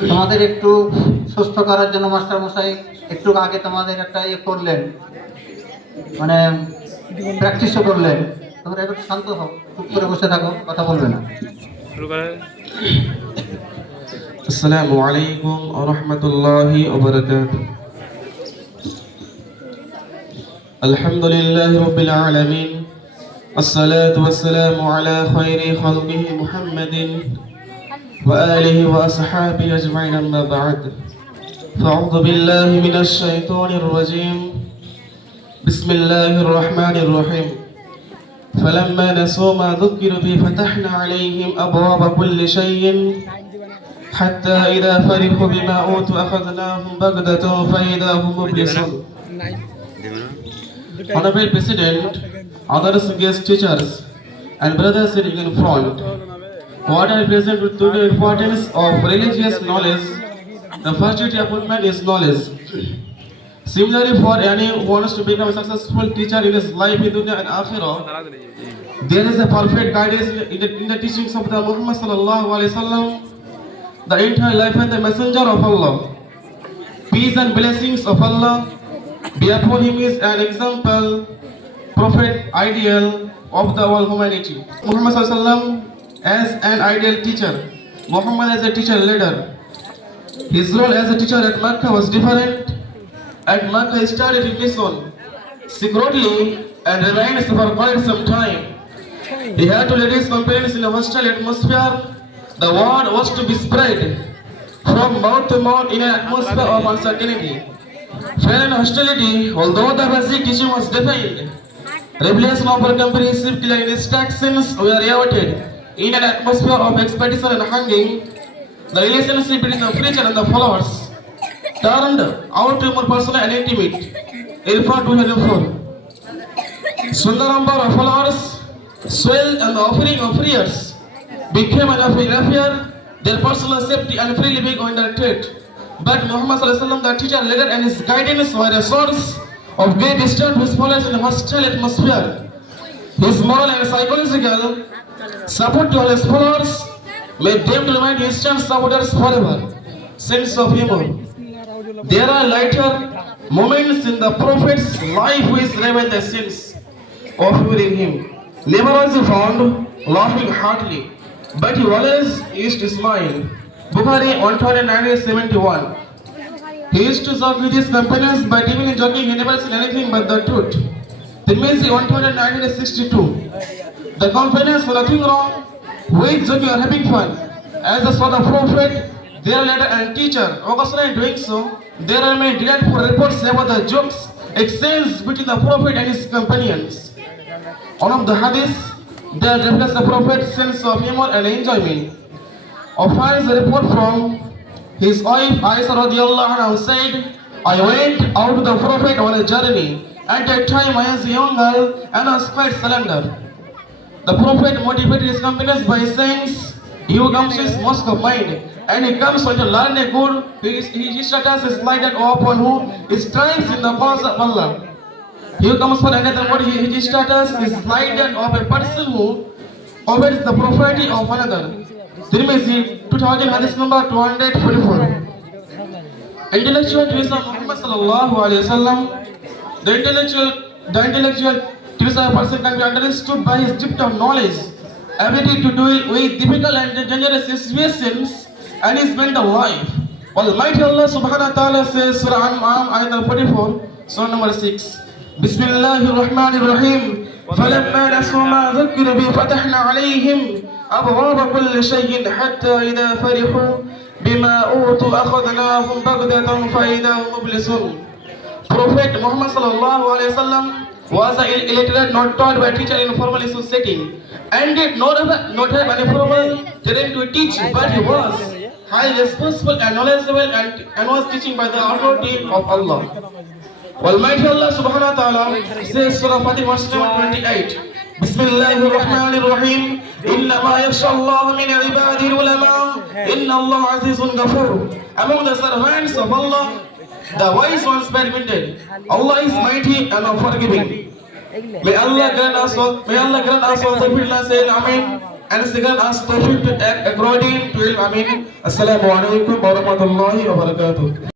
তোমাদের একটু সুস্থ করার জন্য মাস্টার মশাই একটু আগে তোমাদের একটা করলেন, মানে প্র্যাকটিসও করলেন। তোমরা একটু শান্ত হও, চুপ করে বসে থাকো, কথা বলবে না। আসসালামু আলাইকুম ওয়া রাহমাতুল্লাহি ওয়া বারাকাতুহু। আলহামদুলিল্লাহি রাব্বিল আলামিন। আসসালাতু ওয়াসসালামু আলা খায়রি খালকিহি মুহাম্মাদিন ওয়া আলিহি ওয়া আসহাবিহি আজমাইন, আম্মা বা'দ। ফাআউযু বিল্লাহি মিনাশ শাইতানির রাজীম। বিসমিল্লাহির রহমানির রহিম। فلما نسوا ما ذكروا به فتحنا عليهم أبواب كل شيء حتى إذا فرحوا بما أوتوا أخذناهم بغتة فإذا هم مبلسون. Honorable President, others guest teachers, and brothers sitting in front, what I present to the importance of religious knowledge. The first duty appointment is knowledge. Similarly, for anyone who wants to become a successful teacher in his life in dunya and akhirah, there is a perfect guidance in the teachings of the Muhammad sallallahu alaihi wasallam, the entire life and the messenger of Allah. Peace and blessings of Allah be upon him is an example, prophet, ideal of the whole humanity. Muhammad sallallahu alaihi wasallam as an ideal teacher, Muhammad as a teacher leader. His role as a teacher at Makkah was different. At Makkah he studied in mission secretly and remained for quite some time. He had to lead his companions in a hostile atmosphere. The word was to be spread from mouth to mouth in an atmosphere of uncertainty. Fear and hostility, although the basic teaching was defined, revelation of comprehensive clear instructions were awaited in an atmosphere of expectation and hanging. The relationship between the preacher and the followers turned out to be more personal and intimate. Irfan 204. Soon the number of followers swelled and the offering of prayers became an affair. Their personal safety and free living were under threat. But Muhammad sallallahu alaihi wasallam, the teacher, leader, and his guidance were a source of great strength to his followers in a hostile atmosphere. His moral and psychological support to all his followers made them to remain instant supporters forever. Sense of humor. There are lighter moments in the Prophet's life which reveal the sins of hearing him. Never was he found laughing heartily, but he always used to smile. Bukhari 1971. He used to joke with his companions, but even in joking he never said anything but the truth. Tirmidhi 1962. The companions were nothing wrong with joking or having fun. As the sort of Prophet, their leader and teacher, occasionally doing so, there are many delightful reports about the jokes exchanged between the Prophet and his companions. One of the hadiths that reflects the Prophet's sense of humor and enjoyment offers a report from his wife Aisha radhiyallahu anha said, I went out to the Prophet on a journey. At that time I was a young girl and was quite slender. The Prophet motivated his companions by saying, you come to his mosque of mind, and he comes to learn a good, his status is lighted upon who is strives in the cause of Allah. He comes for another word, his status is lighted of a person who obeys the propriety of another. Tirmidhi 2000 hadith number 244. Intellectual twist of Muhammad sallallahu alaihi wasallam. The intellectual twist of a person can be understood by his depth of knowledge, ability to deal with difficult and dangerous situations, and his mental life. Almighty Allah subhanahu wa ta'ala says, Surah An'am, ayat 44, Surah number 6. Bismillahir Rahmanir Rahim. فَلَمَّا نَسُوا مَا ذُكِّرُوا بِهِ فَتَحْنَا عَلَيْهِمْ أَبْوَابَ كُلِّ شَيْءٍ حَتَّى إِذَا فَرِحُوا بِمَا أُوتُوا أَخَذْنَاهُمْ بَغْتَةً فَإِذَا هُمْ مُبْلِسُونَ. Prophet Muhammad sallallahu alaihi wasallam was an illiterate, not taught by teacher in a formal school setting, and did not have any formal training to teach, but he was highly responsible and knowledgeable and was teaching by the authority of Allah. Almighty Allah subhanahu wa ta'ala says, Surah Fatir verse 28, Bismillahir Rahmanir Rahim. Innama yakhsha Allah min ibadihi ulama. Inna Allah azizun ghafur. Among the servants of Allah, the wise ones were admitted. Allah is mighty and forgiving. May Allah grant us all the people say Amen, and grant us tawfiq to act according to Him. Amen. আসসালামু আলাইকুম ওয়া রাহমাতুল্লাহি ওয়া বারাকাতুহু।